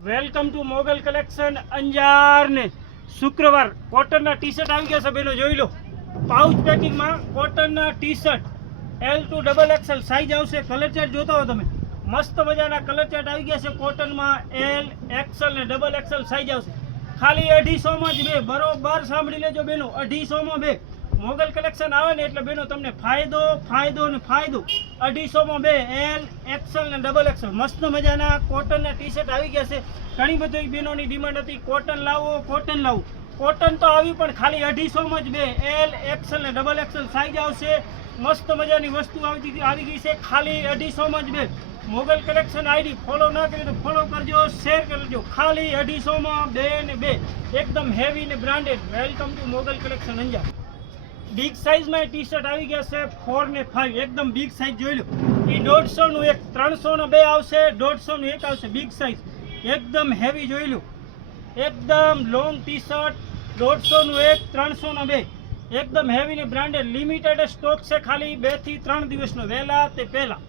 welcome to Mogal collection Anjar ને શુક્રવાર કોટનના T shirt આવી ગયા છે બેનો જોઈ લો પાઉચ પેકિંગમાં કોટનના T shirt L to XXL size આવશે કલર ચાર્ટ જોતા હો તમે મસ્ત મજાના કલર ચાર્ટ આવી ગયા છે કોટનમાં L XL ને XXL સાઈઝ આવશે ખાલી 250 માં જ બે બરોબર સાંભળી લેજો બેનો 250 માં બે મોગલ કલેક્શન આવે ને એટલે બેનો તમને ફાયદો ફાયદો ને ફાયદો 250 માં બે L XL ને XXL મસ્ત મજાના કોટનના ટી શર્ટ આવી ગયા છે ઘણી બધી બહેનોની ડિમાન્ડ હતી કોટન લાવો કોટન તો આવી પણ ખાલી 250 માં જ બે L XL ને XXL સાઈઝ આવશે મસ્ત મજાની વસ્તુ આવી ગઈ છે ખાલી 250 માં જ બે મોગલ કલેક્શન આઈડી ફોલો ના કરી તો ફોલો કરજો શેર કરજો ખાલી 250 માં બે ને બે એકદમ હેવી ને branded welcome to Mogal collection Anjar big સાઇઝમાં ટી શર્ટ આવી ગયા છે 4 ને 5 એકદમ બિગ સાઇઝ જોઈ લો એ 150 નું એક 300 નો બે આવશે 150 નું એક આવશે બિગ સાઇઝ એકદમ હેવી જોઈ લો એકદમ લોંગ ટી શર્ટ 150 નું એક 300 નો બે એકદમ હેવી ને બ્રાન્ડેડ લિમિટેડ સ્ટોક છે ખાલી 2 થી 3 દિવસનો વહેલા તે પહેલા